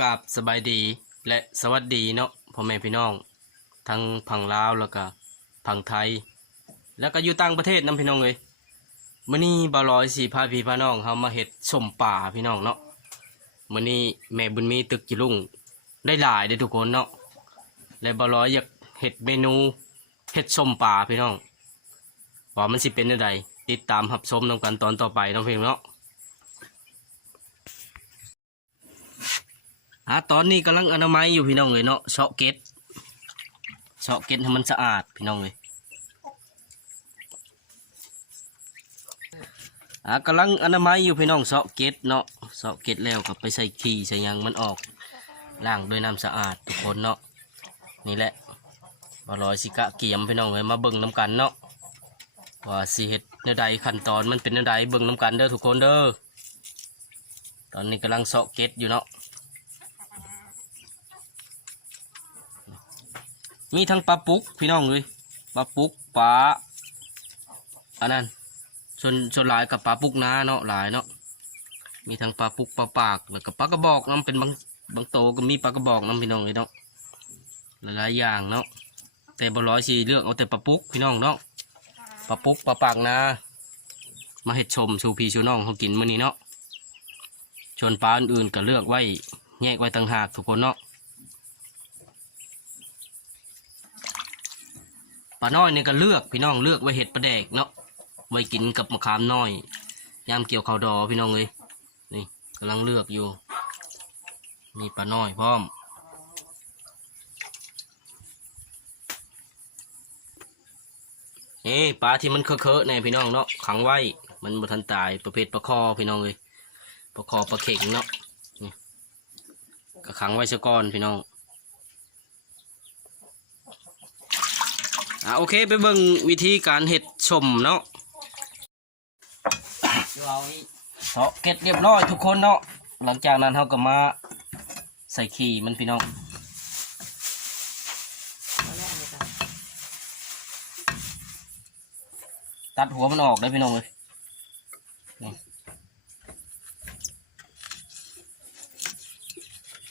กราบสบายดีและสวัสดีเนาะพ่อแม่พี่น้องทั้งฝั่งลาวแล้วก็ฝั่งไทยแล้วก็อยู่ต่างประเทศนำพี่น้องเลยมื้อนี้บ่าวลอยสิพาพี่พาน้องเฮามาเฮ็ดส้มป่าพี่น้องเนาะมื้อนี้แม่บุญมีตึกจิลุงได้หลายเด้อทุกคนเนาะและบ่าวลอยอยากเฮ็ดเมนูเฮ็ดส้มป่าพี่น้องว่ามันสิเป็นจังไดติดตามรับชมนำกันตอนต่อไปเนาะพี่น้องเนาะตอนนี้กำลังอนามัยอยู่พี่น้องเลยเนาะเชาะเกล็ดให้มันสะอาดพี่น้องเลยกำลังอนามัยอยู่พี่น้องเชาะเกล็ดเนาะเชาะเกล็ดแล้วก็ไปใส่ขี้ใส่ยังมันออกล้างด้วยน้ำสะอาดทุกคนเนาะนี่แหละบ่ลอยสิกะเกียมพี่น้องเลยมาเบิ่งน้ำกันเนาะว่าสิเฮ็ดแนวใดขั้นตอนมันเป็นแนวใดเบิ่งน้ำกันเด้อทุกคนเด้อตอนนี้กำลังเชาะเกล็ดอยู่เนาะมีทั้งปลาปุกพี่น้องเลยปลาปุกปลาอันนั้นส่วนหลายกับปลาปุกนาเนาะหลายเนาะมีทั้งปลาปุกปลาปากแล้วก็ปลากระบอกน้ำเป็นบางโตก็มีปลากระบอกน้ำพี่น้องเลยเนาะหลายอย่างเนาะแต่บ่ร้อยสิเลือกเอาแต่ปลาปุกพี่น้องเนาะปลาปุกปลาปากนามาเห็ดชมชูพี่ชูน้องเขากินมื้อนี้เนาะชนปลาอื่นๆก็เลือกไว้แยกไว้ต่างหากทุกคนเนาะปลาน้อยนี่ก็เลือกพี่น้องเลือกไว้เห็ดปลาแดกเนาะไว้กินกับมะขามน้อยยามเกี่ยวข้าวดอพี่น้องเลยนี่กำลังเลือกอยู่มีปลาน้อยพร้อมนี่ปลาที่มันเคอะๆเนี่ยพี่น้องเนาะขังไว้มันบ่ทันตายประเภทปลาคอพี่น้องเลยปลาคอปลาเข่งเนาะนี่ก็ขังไว้ซะก่อนพี่น้องโอเคไปเบิ่งวิธีการเห็ดชมเนาะเสาะเก็ดเรียบร้อยทุกคนเนาะหลังจากนั้นเราก็มาใส่ขี้มันพี่น้องตัดหัวมันออกได้พี่น้องเลย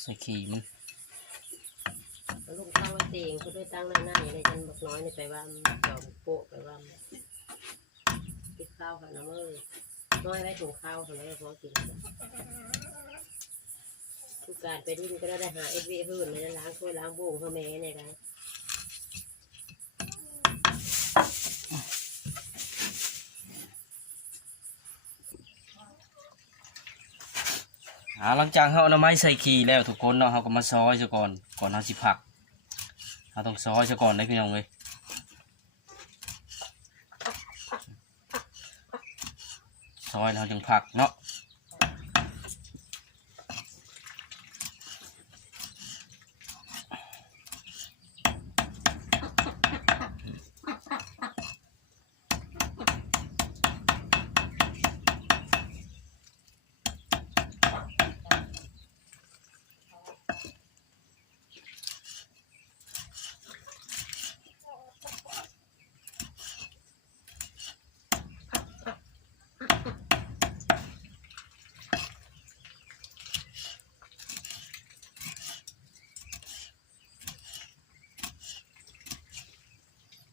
ใส่ขี้มันลูกข้าวเตียงเขาด้วยตั้งหน้าอย่างไรจันบักน้อยในไปว่าจอมโปะไปว่ากินข้าวค่ะน้ำเอ้ยน้อยไว้ถุงข้าวค่ะแล้วพอกินทุกการไปดิ้นก็ได้หาเอฟวีหื่นเลยล้างถ้วยล้างบุ้งเขาแม่เนี่ยกันหลังจากเขาเอาน้ำไม้ใส่ขี้แล้วทุกคนเนาะเขาก็มาซอยซะก่อนเขาสิผักเราต้องซอยซะก่อนได้พี่น้องเลยซอยเราจึงผักเนาะ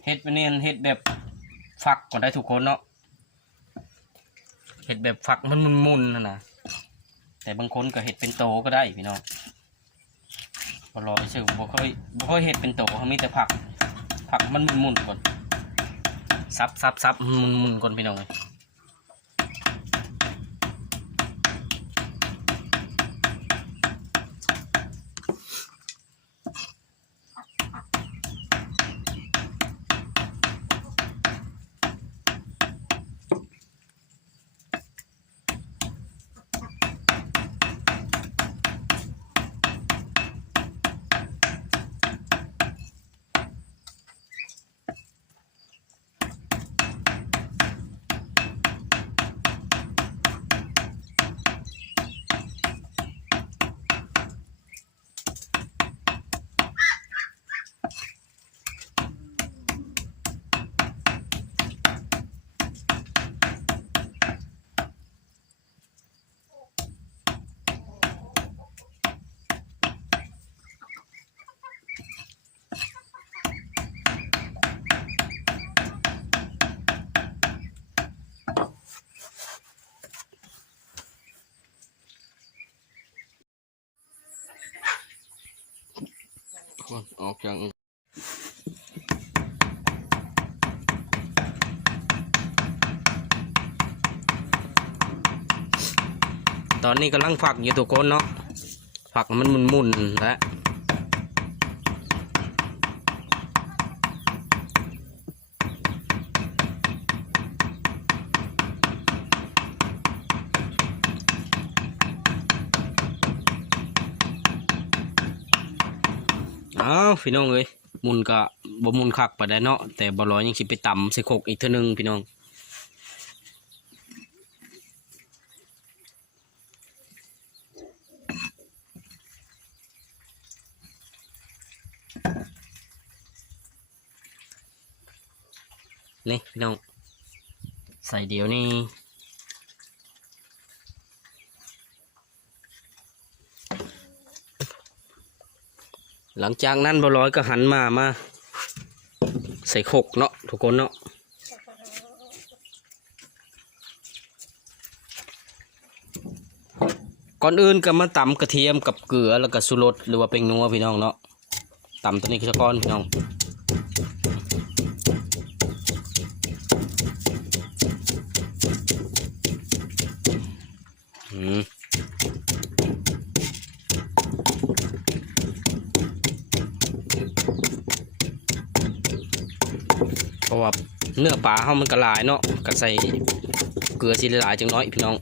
เห็ดเนียนเห็ดแบบฝักก็ได้ทุกคนเนาะเห็ดแบบฝักมันมุนๆนะแต่บางคนก็เห็ดเป็นโตก็ได้พี่น้องพอรอไปเชื่อบ่ค่อยเห็ดเป็นโตเขามีแต่ผักมันมุนๆก่อนซับมุนๆก่อนพี่น้องเลย ออกจากตอนนี้กำลังฝักอยู่ทุกคนเนาะฝักมันมุนๆแล้วอ้าวพี่น้องเอ้ยมุนก็บ่มุนคักปานใดเนาะแต่บ่ร้อยยังสิไปตำใส่โคกอีกเทื่อนึงพี่น้องนี่พี่น้องใส่เดี๋ยวนี้หลังจากนั้นบ่ร้อยก็หันมาใส่โคกเนาะทุกคนเนาะก่อนอื่นก็มาตำกระเทียมกับเกลือแล้วก็ชูรสหรือว่าเป็นนัวพี่น้องเนาะตำตัวนี้คือก้อนพี่น้องเพราะว่าเนื้อปลาเขามันกระลายเนาะก็ใส่เกลือสิหลายจังน้อยพี่น้อง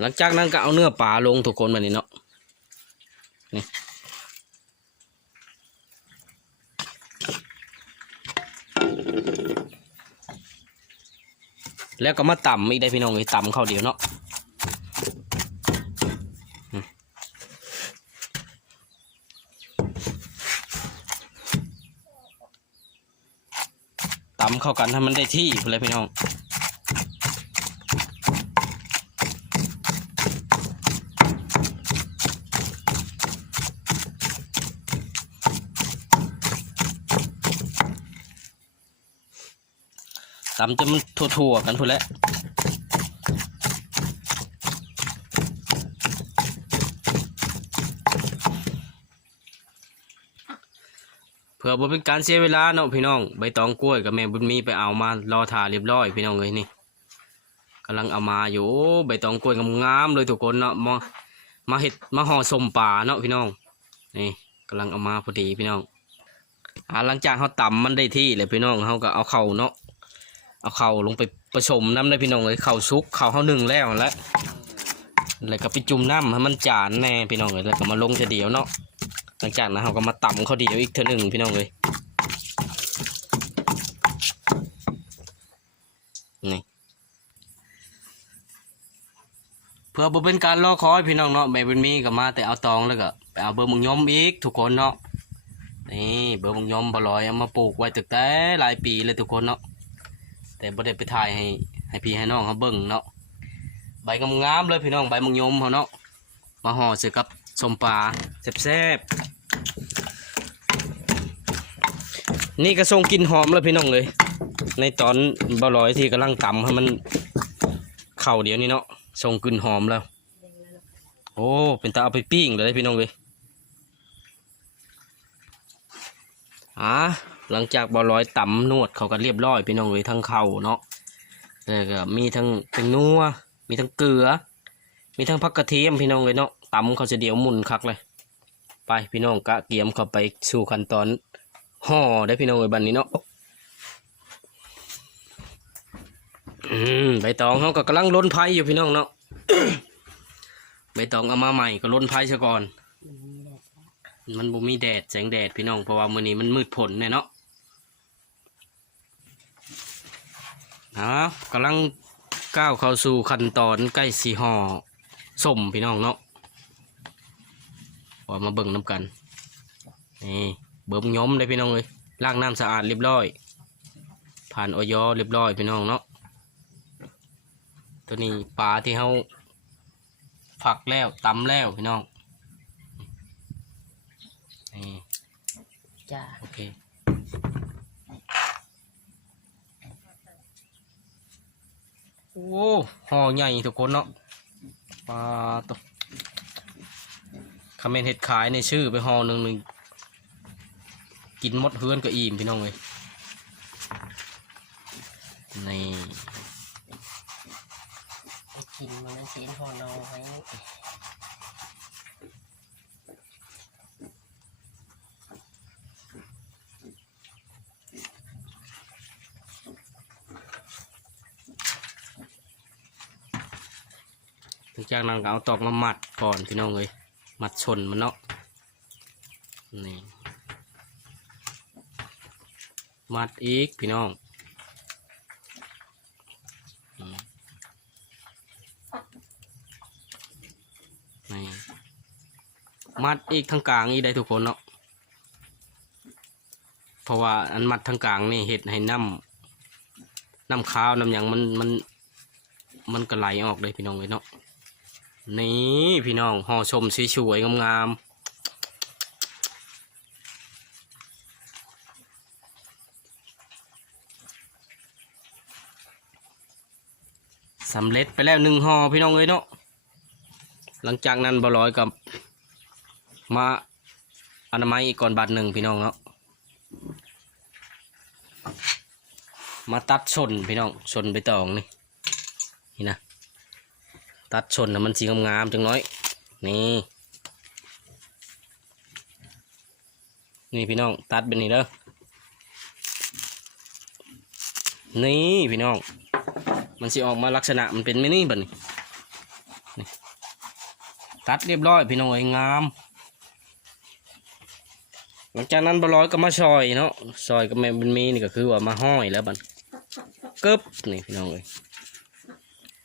หลังจากนั้นก็เอาเนื้อปลาลงทุกคนมานี่เนาะนี่แล้วก็มาตำอีกได้พี่น้องเลยตำเข้าเดียวเนาะตำเข้ากันให้มันได้ที่เลยพี่น้องตำจะมันทั่วๆกันพุ่นแหละเพื่อบ่เป็นการเสียเวลาเนาะพี่น้องใบตองกล้วยกับแม่บุญมีไปเอามารอถ่าเรียบร้อยพี่น้องเลยนี่กำลังเอามาอยู่ใบตองกล้วยงามๆเลยทุกคนเนาะมาเห็ดมาห่อสมป่าเนาะพี่น้องนี่กำลังเอามาพอดีพี่น้องหลังจากเขาตำมันได้ที่เลยพี่น้องเขาก็เอาเข่าเนาะเอาเข่าลงไปผสมน้ำได้พี่น้องเลยเข่าซุกเข่านึ่งแล้วแล้วก็ไปจุ่มน้ำให้มันจานแน่พี่น้องเลยแล้วก็มาลงจะเดียวเนาะหลังจากนั้นเราก็มาตำเขาเดียวอีกเท่านึงพี่น้องเลยนี่เพื่อบ่เป็นการรอคอยพี่น้องเนาะแม่เป็นมีก็มาแต่เอาตองแล้วก็ไปเอาเบอร์มุงยมอีกทุกคนเนาะนี่เบอร์มุงยมบ่ลอยเอามาปลูกไว้ตั้งแต่หลายปีเลยทุกคนเนาะแต่บ่ได้ไปถ่ายให้พี่ให้น้องเขาเบิ่งเนาะใบงามๆเลยพี่น้องใบมุงยมเขาเนาะมาห่อเสร็จกับสมปลาแซ่บๆนี่ก็ส่งกลิ่นหอมแล้วพี่น้องเลยในตอนบ่ลอยที่กำลังตำให้มันเข้าเดี๋ยวนี้เนาะส่งกลิ่นหอมแล้วโอ้เป็นตาเอาไปปิ้งเลยพี่น้องเลยหลังจากบ่ลอยตำนวดเขาก็เรียบร้อยพี่น้องเลยทั้งเข่าเนาะแล้วก็มีทั้งเป็นนัวมีทั้งเกลือมีทั้งผักกระเทียมพี่น้องเลยเนาะตำเขาจะเดี๋ยวมุนคักเลยไปพี่น้องกะเกียมเข้าไปสู่ขั้นตอนห่อได้พี่น้องเลยบันนี้เนาะใบตองเขาก็กำลังล้นไผ่อยู่พี่น้องเนาะ ใบตองเอามาใหม่ก็ล้นไผ่ซะก่อนมันบ่มีแดดแสงแดดพี่น้องเพราะว่ามื้อนี้มันมืดผลเนี่ยเนาะกำลังก้าวเข้าสู่ขั้นตอนใกล้สีห่อส้มพี่น้องเนาะว่ามาเบิ่งน้ำกันนี่เบิ่มย้อมเลยพี่น้องเลยล้างน้ำสะอาดเรียบร้อยผ่านออยเรียบร้อยพี่น้องเนาะตัวนี้ปลาที่เขาฝักแล้วตำแล้วพี่น้องนี่ จ้า โอเค โอ้ห่อใหญ่ทุกคนเนาะปลาตกคาเมนเห็ดขายในชื่อไปห่อหนึ่งกินหมดเฮือนก็อิ่มพี่น้องเลยนี่ กินมันเสียนห่อน้อย จากนั้นก็เอาตอกมามัดก่อนพี่น้องเลยมัดชนมันเนาะนี่มัดอีกพี่น้องนี่มัดอีกทางกลางอีกได้ทุกคนเนาะเพราะว่าอันมัดทางกลางนี่เห็ดให้น้ำข้าวน้ำหยังมันก็ไหลออกเลยพี่น้องเลยเนาะนี่พี่น้องห่อชมสวยๆงามๆสำเร็จไปแล้ว1ห่อพี่น้องเลยเนาะหลังจากนั้นบ่ร้อยกับมาอนามัยอีกก่อนบาท1พี่น้องเนาะมาตัดชนพี่น้องชนใบตองนี่นะตัดชนนะมันสีงามๆจังน้อยนี่พี่น้องตัดเป็นนี่เด้อนี่พี่น้องมันสิออกมาลักษณะมันเป็นไม่นี่บัดนี้ตัดเรียบร้อยพี่น้องงามหลังจากนั้นบร้อยก็มาซอยเนาะซอยก็แม่เป็นมีนี่ก็คือว่ามาห้อยแล้วบัดกึบนี่พี่น้อง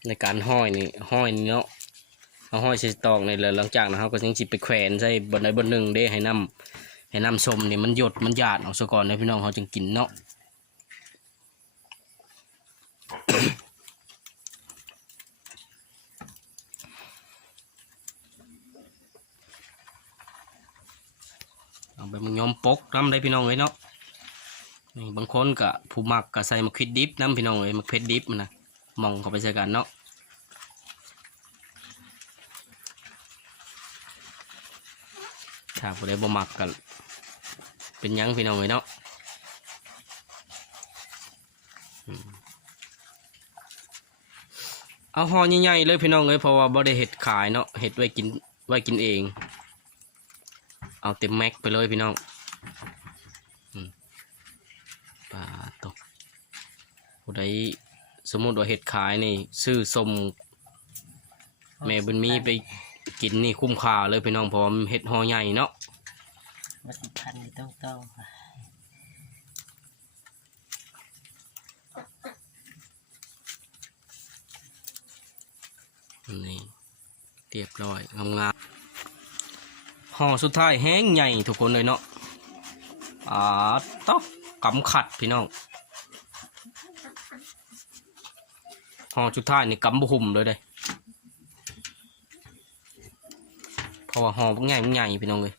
ในการห้อยนี่เนาะเอาห้อยใส่ตอกในเลยหลังจากนั้นเขาก็ยังจิไปแขวนใส่บนใดบนหนึ่งได้ให้น้ำส้มนี่มันหยดมันหยาดออกซะก่อนนะพี่น้องเขาจึงกินเนาะ เอาไปมันย้อมปกน้ำได้พี่น้องเลยเนาะนี่บางคนก็ผู้มักก็ใส่มะเขือดิบน้ำพี่น้องเลยมะเขือดิบมันนะมองเข้าไปใส่กันเนาะถ้าผู้ใดบ่มักก็เป็นยังพี่น้องเลยเนาะเอาห่อใหญ่ๆเลยพี่น้องเลยเพราะว่าบ่ได้เห็ดขายเนาะเห็ดไว้กินเองเอาเต็มแม็กไปเลยพี่น้องปลาตกผู้ใดสมมติว่าเห็ดขายนี่ซื้อส้มแม่บุญมีไปกินนี่คุ้มค่าเลยพี่น้องเพราะว่าเห็ดห่อใหญ่เนาะมันพันต้องนี่เรียบร้อยงามห่อสุดท้ายแห้งใหญ่ทุกคนเลยเนาะต๊อกกำขัดพี่น้องห่อสุดท้ายนี่กำบุหุ่มเลยได้เพราะว่าห่อใหญ่พี่น้องเลย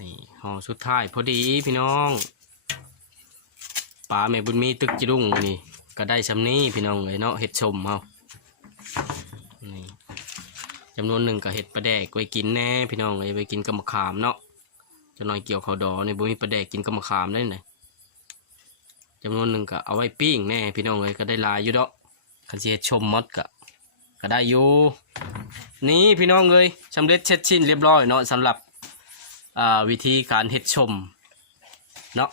นี่ห่อสุดท้ายพอดีพี่น้องปลาแม่บุญมีตึกจิรุ่งนี่ก็ได้ชำนี้พี่น้องเลยเนาะเห็ดชมเอานี่จำนวน1ก็เห็ดปลาแดกไว้กินแน่พี่น้องเลยไว้กินกับมะขามเนาะจะน้อยเกี่ยวข้าวดอในบุญมีปลาแดกกินกับมะขามได้ไหนจำนวน1ก็เอาไว้ปิ้งแน่พี่น้องเลยก็ได้ลายอยู่เนาะคันสิเห็ดชมมดก็ได้อยู่นี่พี่น้องเลยสำเร็จเสร็จสิ้นเรียบร้อยเนาะสำหรับวิธีการเฮ็ดชมเนาะ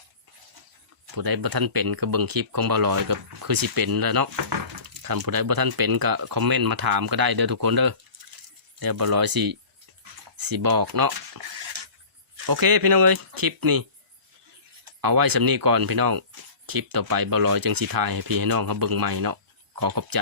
ผู้ใดบ่ทันเป็นก็เบิ่งคลิปของบ่าวลอยก็คือสิเป็นแล้วเนาะคันผู้ใดบ่ทันเป็นก็คอมเมนต์มาถามก็ได้เด้อทุกคนเด้อเดี๋ยวบ่าวลอยสิบอกเนาะโอเคพี่น้องเอ้ยคลิปนี้เอาไว้สำนี้ก่อนพี่น้องคลิปต่อไปบ่าวลอยจังสิถ่ายให้พี่ให้น้องเขาเบิ่งใหม่เนาะขอขอบใจ